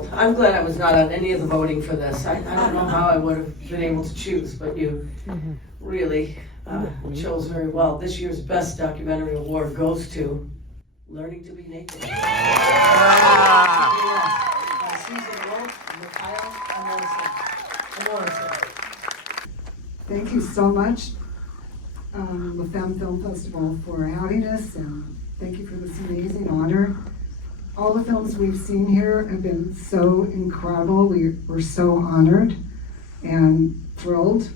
thrilled. I'm glad I was not on any of the voting for this. I don't know how I would have been able to choose, but you really chose very well. This year's Best Documentary Award goes to Learning to Be Naked. Thank you so much, the Femme Film Festival, for having us, and thank you for this amazing honor. All the films we've seen here have been so incredible. We're so honored and thrilled.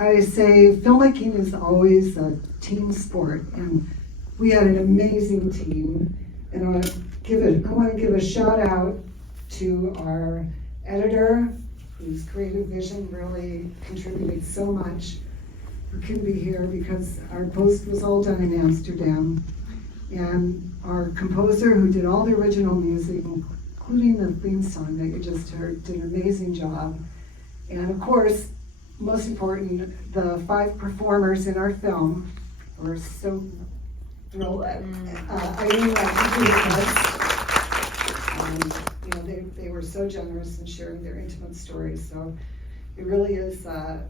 I say filmmaking is always a team sport, and we had an amazing team. And I want to give a shout out to our editor, whose creative vision really contributed so much, who couldn't be here because our post was all done in Amsterdam. And our composer, who did all the original music, including the theme song that you just heard, did an amazing job. And of course, most important, the 5 performers in our film were so thrilled. Eileen, they were so generous in sharing their intimate stories. So it really is a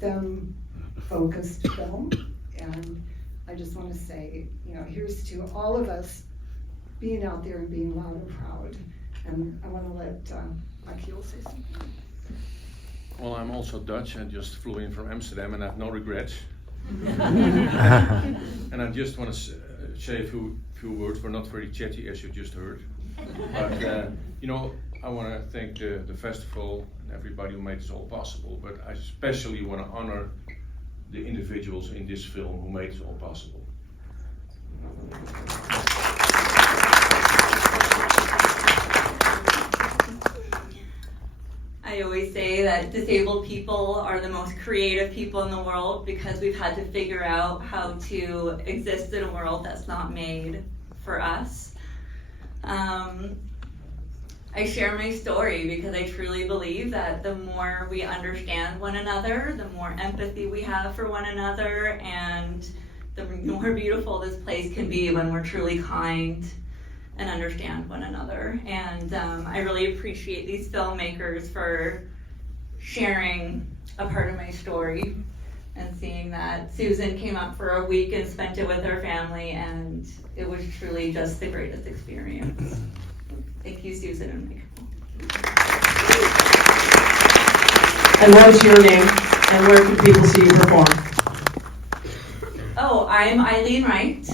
femme-focused film. And I just want to say, here's to all of us being out there and being loud and proud. And I want to let Akil say something. Well, I'm also Dutch. I just flew in from Amsterdam and I have no regrets. And I just want to say a few words. We're not very chatty, as you just heard. But, I want to thank the festival and everybody who made this all possible. But I especially want to honor the individuals in this film who made it all possible. I always say that disabled people are the most creative people in the world because we've had to figure out how to exist in a world that's not made for us. I share my story because I truly believe that the more we understand one another, the more empathy we have for one another, and the more beautiful this place can be when we're truly kind and understand one another. And I really appreciate these filmmakers for sharing a part of my story and seeing that Susan came up for a week and spent it with her family, and it was truly just the greatest experience. Thank you, Susan and Michael. And what is your name, and where can people see you perform? Oh, I'm Eileen Wright,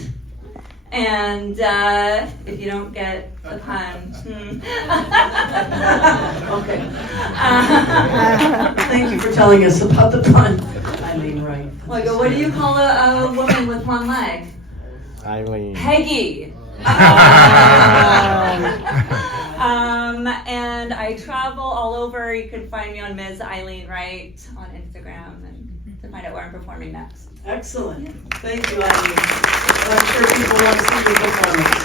and if you don't get the pun, Okay. Thank you for telling us about the pun, Eileen Wright. what do you call a woman with one leg? Eileen. Peggy. And I travel all over. You can find me on Ms. Eileen Wright on Instagram and to find out where I'm performing next. Excellent. Thank you, Eileen. I'm sure people want to see your performance.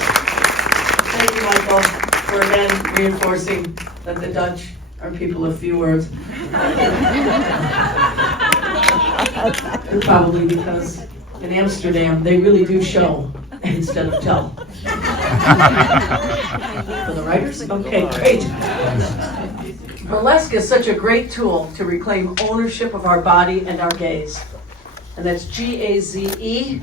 Thank you, Michael, for again reinforcing that the Dutch are people of few words. And probably because in Amsterdam they really do show instead of tell. For the writers? Okay, great. Burlesque is such a great tool to reclaim ownership of our body and our gaze. And that's GAZE